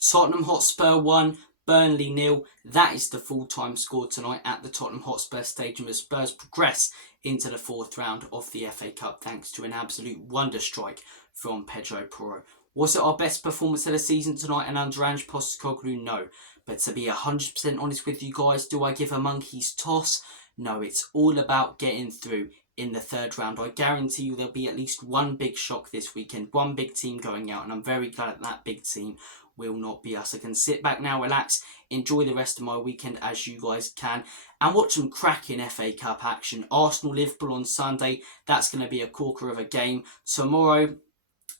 Tottenham Hotspur 1, Burnley 0. That is the full-time score tonight at the Tottenham Hotspur Stadium as Spurs progress into the fourth round of the FA Cup thanks to an absolute wonder strike from Pedro Porro. Was it our best performance of the season tonight and under Ange Postecoglou? No. But to be 100% honest with you guys, do I give a monkey's toss? No, it's all about getting through in the third round. I guarantee you there'll be at least one big shock this weekend, one big team going out, and I'm very glad that big team will not be us. I can sit back now, relax, enjoy the rest of my weekend as you guys can, and watch some cracking FA Cup action. Arsenal-Liverpool on Sunday, that's going to be a corker of a game. Tomorrow,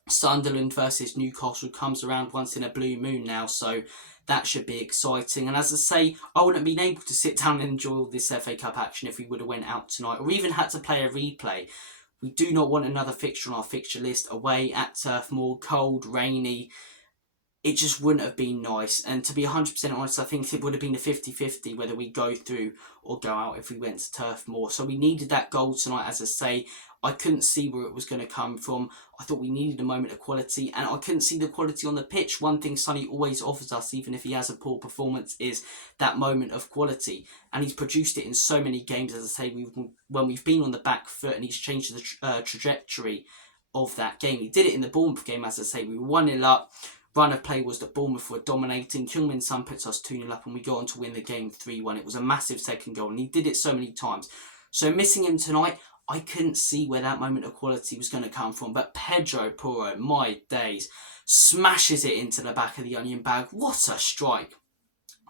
Sunderland versus Newcastle comes around once in a blue moon now, so that should be exciting. And as I say, I wouldn't have been able to sit down and enjoy all this FA Cup action if we would have went out tonight, or even had to play a replay. We do not want another fixture on our fixture list away at Turf Moor, cold, rainy. It just wouldn't have been nice. And to be 100% honest, I think it would have been a 50-50 whether we go through or go out if we went to Turf Moor. So we needed that goal tonight, as I say. I couldn't see where it was going to come from. I thought we needed a moment of quality, and I couldn't see the quality on the pitch. One thing Sonny always offers us, even if he has a poor performance, is that moment of quality. And he's produced it in so many games, as I say, when we've been on the back foot, and he's changed the trajectory of that game. He did it in the Bournemouth game, as I say. We were 1-0 up. Run of play was that Bournemouth were dominating. Heung-min Son puts us 2-0 up, and we go on to win the game 3-1. It was a massive second goal, and he did it so many times. So missing him tonight, I couldn't see where that moment of quality was going to come from. But Pedro Porro, my days, smashes it into the back of the onion bag. What a strike.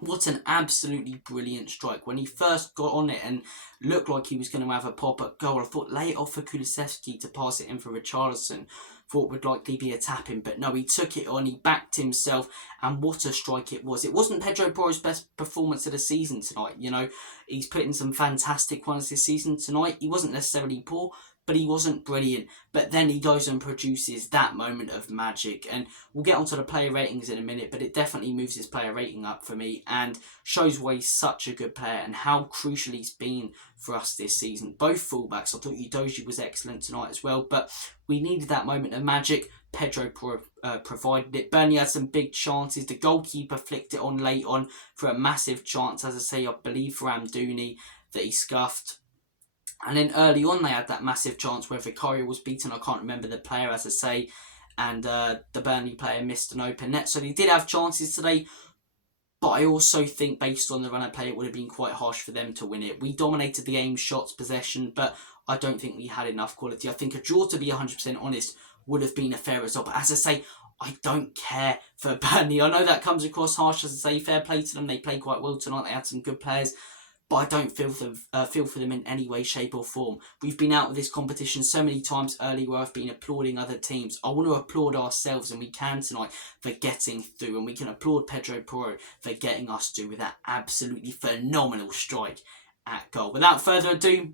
What an absolutely brilliant strike. When he first got on it and looked like he was going to have a pop-up goal, I thought lay it off for Kulusevski to pass it in for Richarlison. Thought it would likely be a tap-in, but no, he took it on, he backed himself, and what a strike it was. It wasn't Pedro Porro's best performance of the season tonight, you know. He's put in some fantastic ones this season tonight. He wasn't necessarily poor, but he wasn't brilliant. But then he goes and produces that moment of magic. And we'll get onto the player ratings in a minute, but it definitely moves his player rating up for me and shows why he's such a good player and how crucial he's been for us this season. Both fullbacks, I thought Udogie was excellent tonight as well, but we needed that moment of magic. Pedro provided it. Burnley had some big chances. The goalkeeper flicked it on late on for a massive chance, as I say, I believe for Amdouni, that he scuffed. And then early on they had that massive chance where Vicario was beaten. I can't remember the player, as I say, and the Burnley player missed an open net. So they did have chances today, but I also think based on the run of play, it would have been quite harsh for them to win it. We dominated the game, shots, possession, but I don't think we had enough quality. I think a draw, to be 100% honest, would have been a fair result. But as I say, I don't care for Burnley. I know that comes across harsh, as I say, fair play to them. They played quite well tonight. They had some good players, but I don't feel for them in any way, shape or form. We've been out of this competition so many times early where I've been applauding other teams. I want to applaud ourselves, and we can tonight, for getting through. And we can applaud Pedro Porro for getting us through with that absolutely phenomenal strike at goal. Without further ado,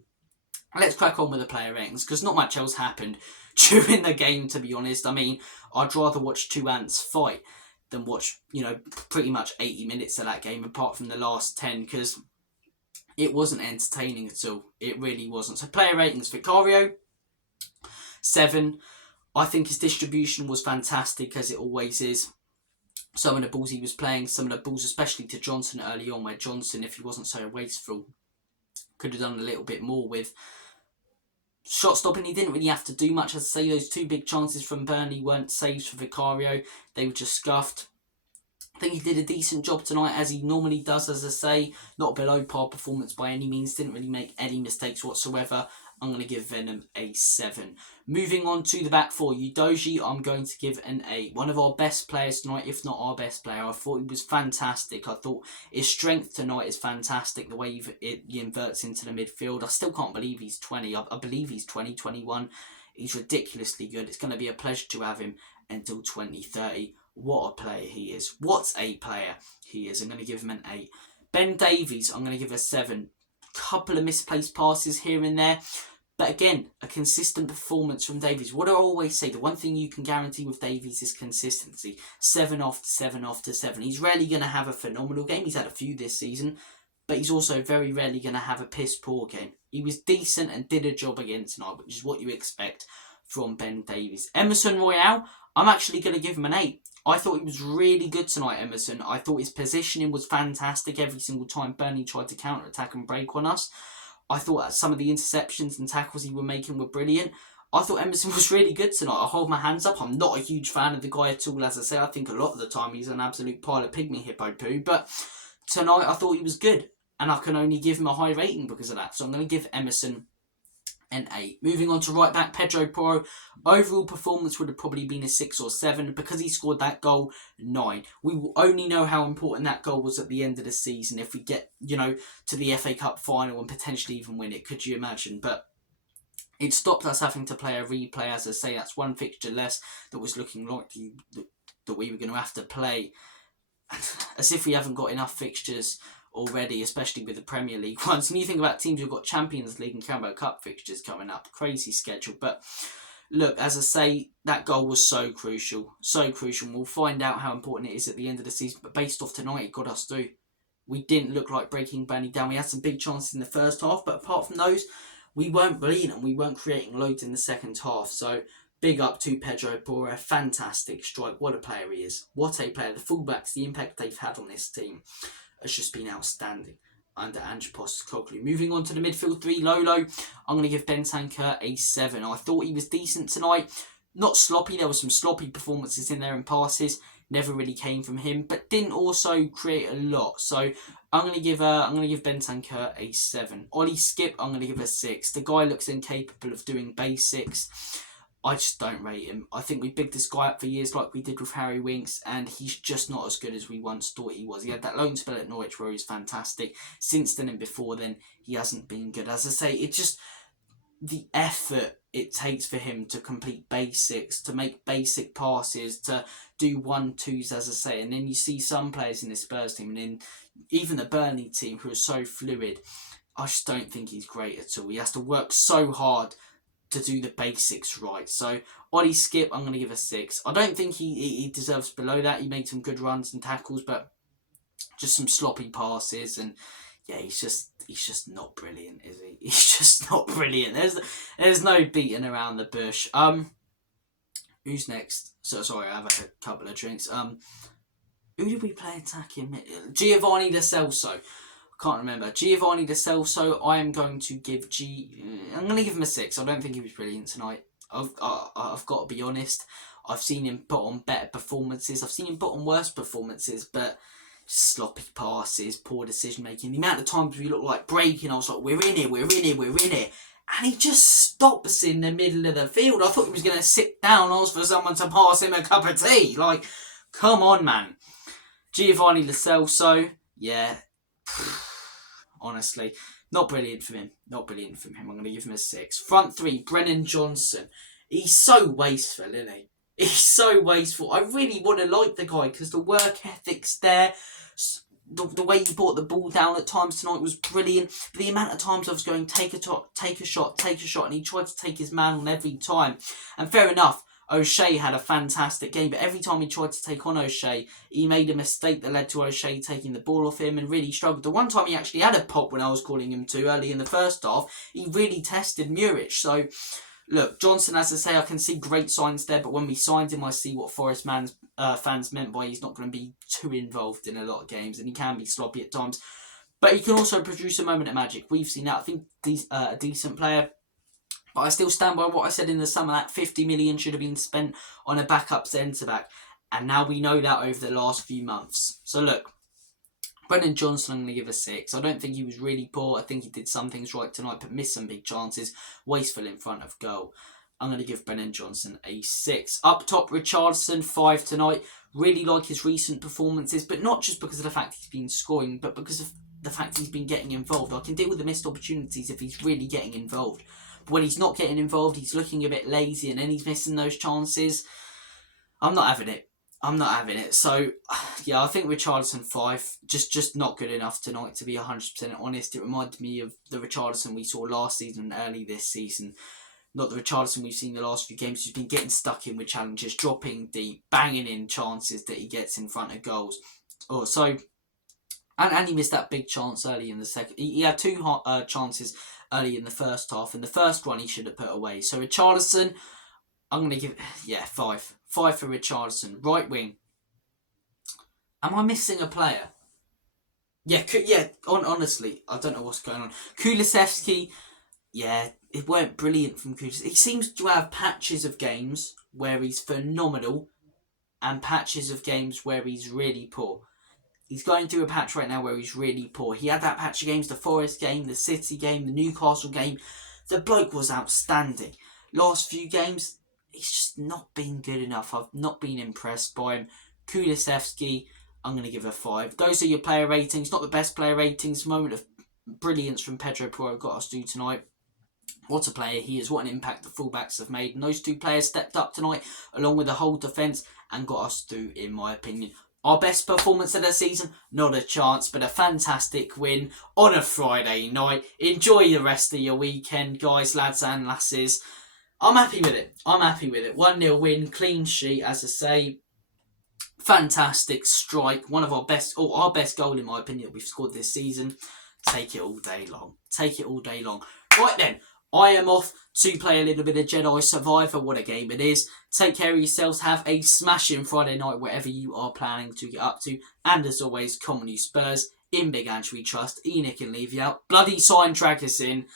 let's crack on with the player ratings, because not much else happened during the game, to be honest. I mean, I'd rather watch two ants fight than watch, pretty much 80 minutes of that game, apart from the last 10, because it wasn't entertaining at all. It really wasn't. So player ratings, Vicario, 7. I think his distribution was fantastic, as it always is. Some of the balls he was playing, some of the balls, especially to Johnson early on, where Johnson, if he wasn't so wasteful, could have done a little bit more with. Shot stopping, he didn't really have to do much. As I say, those two big chances from Burnley weren't saves for Vicario. They were just scuffed. I think he did a decent job tonight, as he normally does, as I say. Not below par performance by any means. Didn't really make any mistakes whatsoever. I'm going to give Venom a 7. Moving on to the back four. Udogie, I'm going to give an 8. One of our best players tonight, if not our best player. I thought he was fantastic. I thought his strength tonight is fantastic. The way he inverts into the midfield. I still can't believe he's 20. I believe he's 20, 21. He's ridiculously good. It's going to be a pleasure to have him until 2030. What a player he is. What a player he is. I'm going to give him an 8. Ben Davies, I'm going to give a 7. Couple of misplaced passes here and there. But again, a consistent performance from Davies. What do I always say? The one thing you can guarantee with Davies is consistency. 7 after 7 after 7. He's rarely going to have a phenomenal game. He's had a few this season. But he's also very rarely going to have a piss poor game. He was decent and did a job again tonight, which is what you expect from Ben Davies. Emerson Royale, I'm actually going to give him an 8. I thought he was really good tonight, Emerson. I thought his positioning was fantastic every single time Burnley tried to counter-attack and break on us. I thought that some of the interceptions and tackles he was making were brilliant. I thought Emerson was really good tonight. I hold my hands up. I'm not a huge fan of the guy at all. As I say, I think a lot of the time he's an absolute pile of pygmy hippo poo. But tonight I thought he was good. And I can only give him a high rating because of that. So I'm going to give Emerson an 8. Moving on to right back, Pedro Porro. Overall performance would have probably been a 6 or 7. Because he scored that goal, 9. We will only know how important that goal was at the end of the season if we get, to the FA Cup final and potentially even win it. Could you imagine? But it stopped us having to play a replay. As I say, that's one fixture less that was looking likely that we were going to have to play. As if we haven't got enough fixtures already, especially with the Premier League ones. And you think about teams who've got Champions League and Carabao Cup fixtures coming up. Crazy schedule. But look, as I say, that goal was so crucial. So crucial. We'll find out how important it is at the end of the season. But based off tonight, it got us through. We didn't look like breaking Burnley down. We had some big chances in the first half. But apart from those, we weren't brilliant and we weren't creating loads in the second half. So big up to Pedro Porro. Fantastic strike. What a player he is. What a player. The fullbacks, the impact they've had on this team has just been outstanding under Ange Postecoglou. Moving on to the midfield 3, Lolo. I'm going to give Bentancur a 7. I thought he was decent tonight. Not sloppy. There were some sloppy performances in there and passes. Never really came from him, but didn't also create a lot. So I'm going to give Bentancur a 7. Ollie Skip, I'm going to give a 6. The guy looks incapable of doing basics. I just don't rate him. I think we bigged this guy up for years like we did with Harry Winks, and he's just not as good as we once thought he was. He had that loan spell at Norwich where he was fantastic. Since then and before then, he hasn't been good. As I say, it's just the effort it takes for him to complete basics, to make basic passes, to do 1-2s, as I say. And then you see some players in the Spurs team, and in even the Burnley team, who are so fluid. I just don't think he's great at all. He has to work so hard to do the basics right. So Ollie Skip, I'm going to give a 6. I don't think he deserves below that. He made some good runs and tackles, but just some sloppy passes, and yeah, he's just not brilliant, is he? He's just not brilliant. There's no beating around the bush. Who's next? So sorry, I have a couple of drinks. Who did we play attacking? Giovanni Lo Celso. Can't remember. Giovanni Lo Celso, I'm going to give him a 6. I don't think he was brilliant tonight. I've got to be honest. I've seen him put on better performances. I've seen him put on worse performances, but sloppy passes, poor decision making. The amount of times we looked like breaking, I was like, we're in it. And he just stops in the middle of the field. I thought he was going to sit down, ask for someone to pass him a cup of tea. Like, come on, man. Giovanni Lo Celso, yeah. Honestly, not brilliant from him. I'm going to give him a 6. Front 3, Brennan Johnson. He's so wasteful, isn't he? He's so wasteful. I really want to like the guy because the work ethic's there. The way he brought the ball down at times tonight was brilliant. But the amount of times I was going, take a shot, and he tried to take his man on every time. And fair enough, O'Shea had a fantastic game, but every time he tried to take on O'Shea, he made a mistake that led to O'Shea taking the ball off him and really struggled. The one time he actually had a pop when I was calling him to early in the first half, he really tested Muric. So, look, Johnson, as I say, I can see great signs there, but when we signed him, I see what Forest fans meant by he's not going to be too involved in a lot of games, and he can be sloppy at times. But he can also produce a moment of magic. We've seen that. I think he's a decent player. But I still stand by what I said in the summer, that 50 million should have been spent on a backup centre-back. And now we know that over the last few months. So look, Brennan Johnson, I'm going to give a 6. I don't think he was really poor. I think he did some things right tonight, but missed some big chances. Wasteful in front of goal. I'm going to give Brennan Johnson a 6. Up top, Richarlison, 5 tonight. Really like his recent performances, but not just because of the fact he's been scoring, but because of the fact he's been getting involved. I can deal with the missed opportunities if he's really getting involved. But when he's not getting involved, he's looking a bit lazy and then he's missing those chances. I'm not having it. So, yeah, I think Richarlison 5, just not good enough tonight, to be 100% honest. It reminded me of the Richarlison we saw last season and early this season. Not the Richarlison we've seen the last few games. He's been getting stuck in with challenges, dropping deep, banging in chances that he gets in front of goals. And he missed that big chance early in the second. He had 2 chances early in the first half, and the first one he should have put away. So Richarlison, I'm going to give, 5. 5 for Richarlison. Right wing. Am I missing a player? Honestly, I don't know what's going on. Kulusevski, it weren't brilliant from Kulusevski. He seems to have patches of games where he's phenomenal and patches of games where he's really poor. He's going through a patch right now where he's really poor. He had that patch of games, the Forest game, the City game, the Newcastle game. The bloke was outstanding. Last few games, he's just not been good enough. I've not been impressed by him. Kulusevski, I'm going to give a 5. Those are your player ratings. Not the best player ratings. Moment of brilliance from Pedro Porro got us to tonight. What a player he is. What an impact the fullbacks have made. And those 2 players stepped up tonight along with the whole defence and got us through, in my opinion. Our best performance of the season? Not a chance, but a fantastic win on a Friday night. Enjoy the rest of your weekend, guys, lads and lasses. I'm happy with it. 1-0 win, clean sheet, as I say. Fantastic strike. One of our best goal, in my opinion, that we've scored this season. Take it all day long. Right then, I am off to play a little bit of Jedi Survivor. What a game it is. Take care of yourselves. Have a smashing Friday night wherever you are planning to get up to. And as always, kompanys Spurs. In Big Ange we trust. Enoch can leave you out. Bloody sign track us in.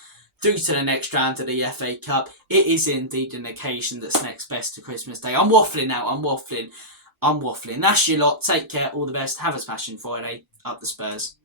Through to the next round of the FA Cup. It is indeed an occasion that's next best to Christmas Day. I'm waffling now. I'm waffling. That's your lot. Take care. All the best. Have a smashing Friday. Up the Spurs.